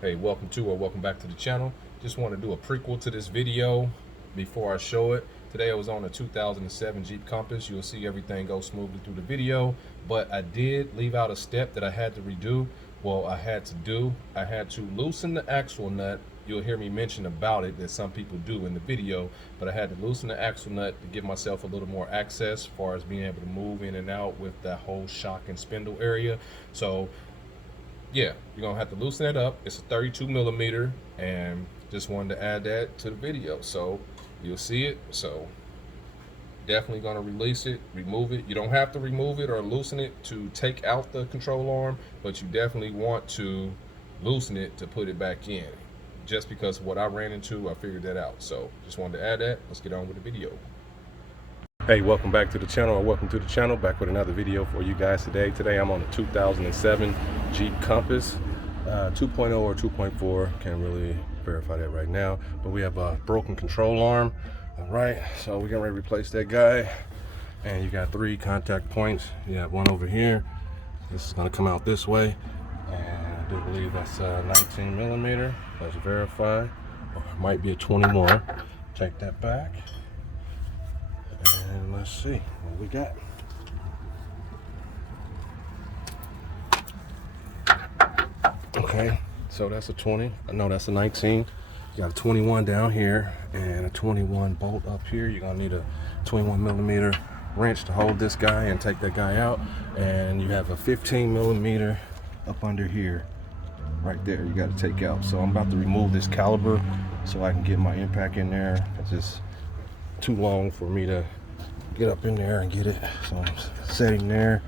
Hey, welcome back to the channel. Just want to do a prequel to this video before I show it. Today I was on a 2007 Jeep Compass. You'll see everything go smoothly through the video, but I did leave out a step that I had to redo. I had to loosen the axle nut. You'll hear me mention about it that some people do in the video, but I had to loosen the axle nut to give myself a little more access as far as being able to move in and out with that whole shock and spindle area. So yeah, you're gonna have to loosen it up. It's a 32 millimeter, and just wanted to add that to the video, so you'll see it. So definitely gonna release it, remove it. You don't have to remove it or loosen it to take out the control arm, but you definitely want to loosen it to put it back in. Just because of what I ran into, I figured that out. So just wanted to add that. Let's get on with the video. Hey, welcome back to the channel, or welcome to the channel, back with another video for you guys today. Today I'm on a 2007 Jeep Compass 2.0 or 2.4, can't really verify that right now, but we have a broken control arm. All right, so we're gonna replace that guy, and you got 3 contact points. You have one over here. This is gonna come out this way, and I do believe that's 19 millimeter. Let's verify, or it might be a 20 more. Take that back. And let's see what we got. Okay, so that's a 20. No, that's a 19. You got a 21 down here and a 21 bolt up here. You're gonna need a 21 millimeter wrench to hold this guy and take that guy out. And you have a 15 millimeter up under here, right there. You got to take out. So I'm about to remove this caliper so I can get my impact in there. It's just too long for me to get up in there and get it. So I'm setting there,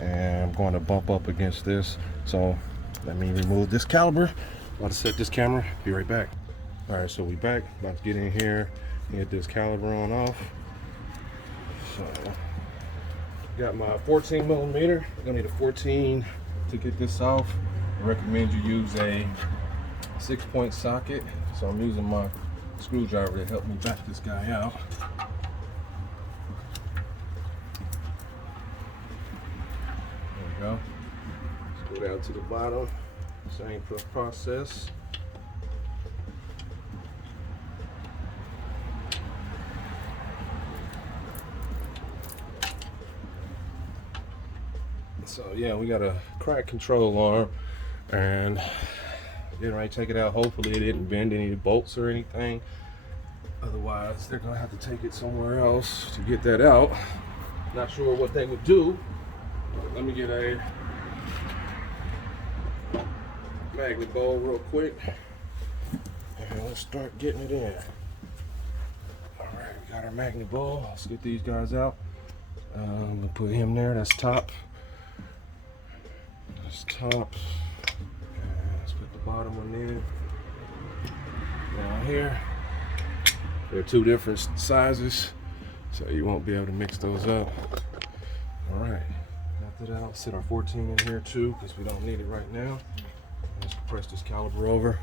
and I'm going to bump up against this. So let me remove this caliper. About to set this camera. Be right back. All right, so we back. About to get in here and get this caliper on off. So got my 14 millimeter. I'm gonna need a 14 to get this off. I recommend you use a 6-point socket. So I'm using my screwdriver to help me back this guy out. Go. Let's go down to the bottom. Same process. So yeah, we got a cracked control arm, and getting ready to take it out. Hopefully it didn't bend any bolts or anything. Otherwise, they're gonna have to take it somewhere else to get that out. Not sure what they would do. Let me get a magnet bowl real quick, and let's start getting it in. All right, we got our magnet bowl. Let's get these guys out. I'm gonna put him there. That's top. That's top. And let's put the bottom one in. Down here. They're 2 different sizes, so you won't be able to mix those up. All right. I'll set our 14 in here too, because we don't need it right now. Let's press this caliper over.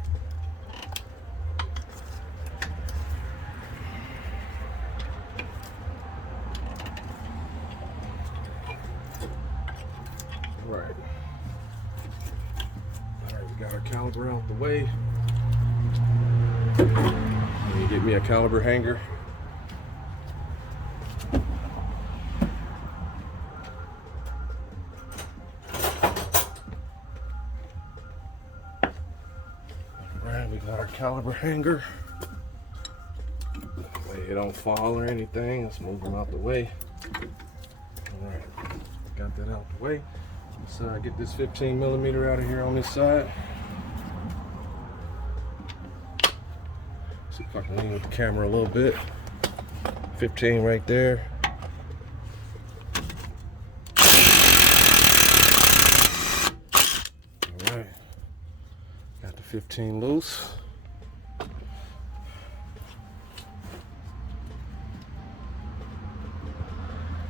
All right, we got our caliper out the way. Let me get me a caliper hanger. We got our caliper hanger. That way it don't fall or anything. Let's move them out the way. All right, got that out the way. Let's get this 15 millimeter out of here on this side. See if I can lean with the camera a little bit. 15 right there. All right. Got the 15 loose.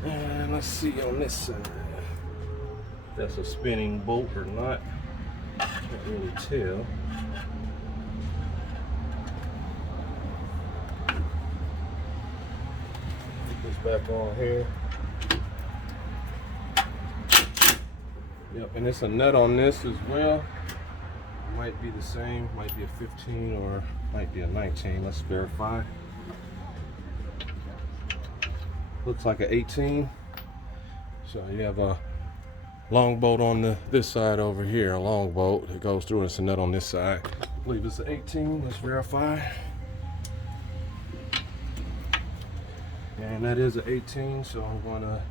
And let's see on this side if that's a spinning bolt or not. Can't really tell. Put this back on here. Yep, and it's a nut on this as well. might be the same, might be a 15 or might be a 19. Let's verify. Looks like an 18. So you have a long bolt on this side over here, a long bolt. It goes through and it's a nut on this side. I believe it's an 18. Let's verify. And that is an 18, so I'm gonna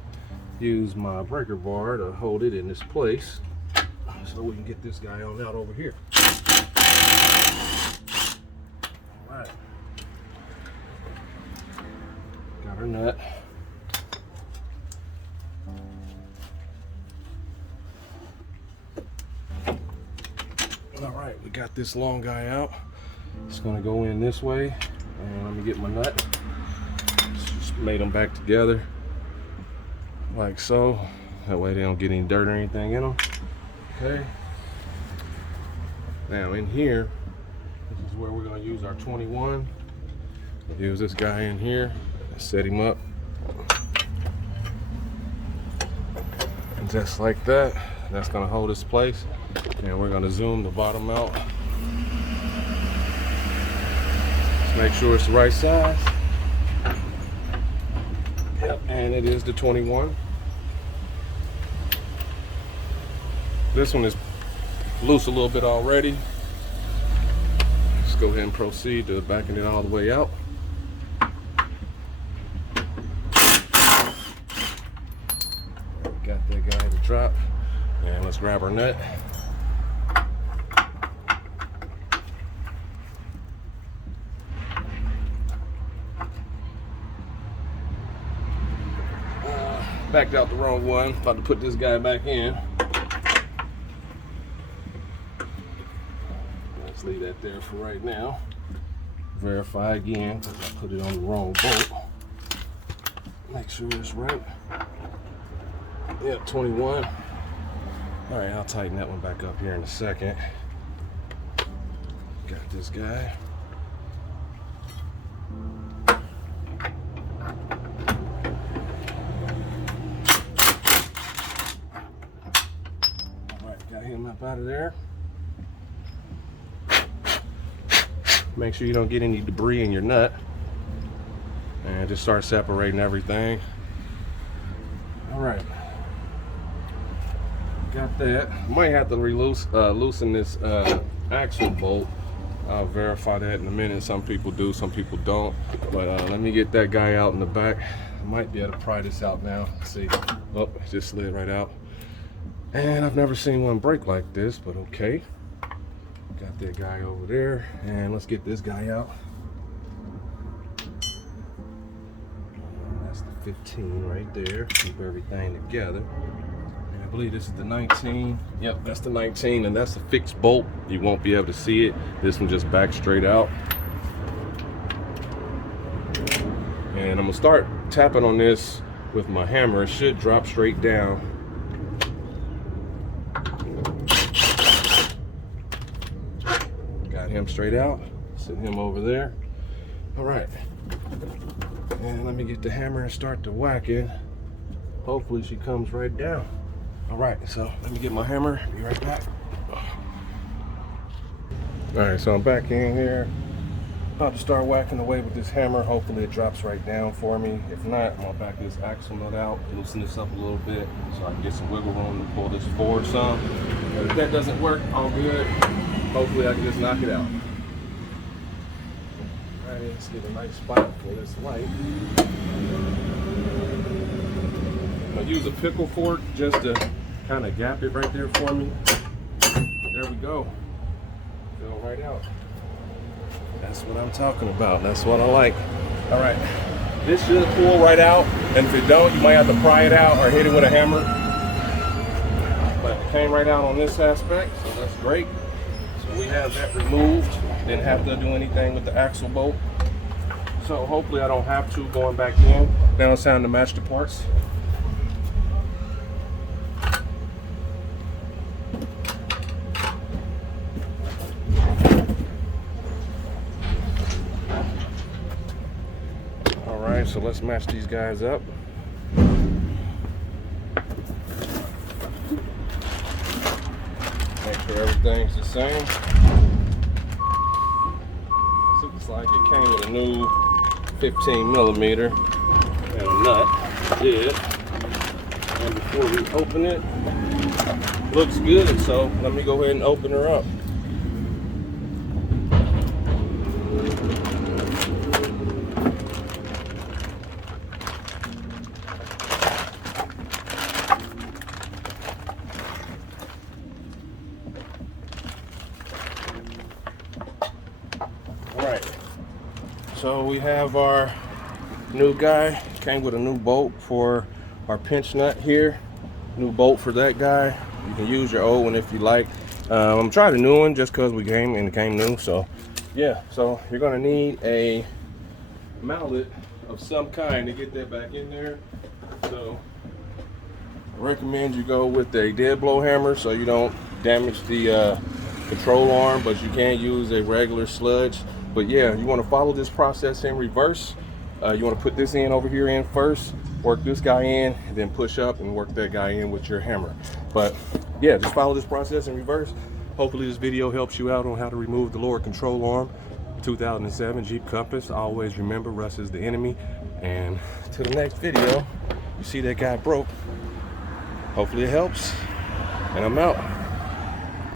use my breaker bar to hold it in this place so we can get this guy on out over here. All right. Got her nut. All right, we got this long guy out. It's gonna go in this way, and let me get my nut. Just made them back together like so. That way they don't get any dirt or anything in them. Okay. Now in here, this is where we're gonna use our 21. Use this guy in here, set him up. And just like that, that's gonna hold his place. And we're gonna zoom the bottom out. Just make sure it's the right size. Yep, and it is the 21. This one is loose a little bit already. Let's go ahead and proceed to backing it all the way out. Got that guy to drop. And let's grab our nut. Backed out the wrong one. About to put this guy back in. Let's leave that there for right now. Verify again because I put it on the wrong bolt. Make sure it's right. Yep, 21. All right, I'll tighten that one back up here in a second. Got this guy. Got him up out of there. Make sure you don't get any debris in your nut. And just start separating everything. All right. Got that. Might have to loosen this axle bolt. I'll verify that in a minute. Some people do, some people don't. But let me get that guy out in the back. I might be able to pry this out now. Let's see. Oh, it just slid right out. And I've never seen one break like this, but okay. Got that guy over there, and let's get this guy out. That's the 15 right there. Keep everything together. And I believe this is the 19. Yep, that's the 19, and that's a fixed bolt. You won't be able to see it. This one just backs straight out. And I'm gonna start tapping on this with my hammer. It should drop straight down. Got him straight out. Sit him over there. All right. And let me get the hammer and start to whack it. Hopefully she comes right down. All right, so let me get my hammer. Be right back. All right, so I'm back in here. About to start whacking away with this hammer. Hopefully it drops right down for me. If not, I'm gonna back this axle nut out, loosen this up a little bit so I can get some wiggle room to pull this forward some. But if that doesn't work, all good. Hopefully I can just knock it out. All right, let's get a nice spot for this light. I'm gonna use a pickle fork just to kind of gap it right there for me. There we go. Fill right out. That's what I'm talking about. That's what I like. All right. This should pull right out. And if it don't, you might have to pry it out or hit it with a hammer. But it came right out on this aspect, so that's great. So we have that removed. Didn't have to do anything with the axle bolt. So hopefully I don't have to going back in. Now it's time to match the parts. So let's match these guys up. Make sure everything's the same. looks like it came with a new 15 millimeter and a nut. Yeah. And before we open it, looks good, so let me go ahead and open her up. All right, so we have our new guy. Came with a new bolt for our pinch nut here. New bolt for that guy. You can use your old one if you like. I'm trying a new one just because we came and it came new. So yeah, so you're gonna need a mallet of some kind to get that back in there. So I recommend you go with a dead blow hammer so you don't damage the control arm, but you can use a regular sludge. But yeah, you want to follow this process in reverse. You want to put this in over here in first, work this guy in, and then push up and work that guy in with your hammer. But yeah, just follow this process in reverse. Hopefully this video helps you out on how to remove the lower control arm. 2007 Jeep Compass. Always remember, rust is the enemy. And to the next video, you see that guy broke. Hopefully it helps. And I'm out.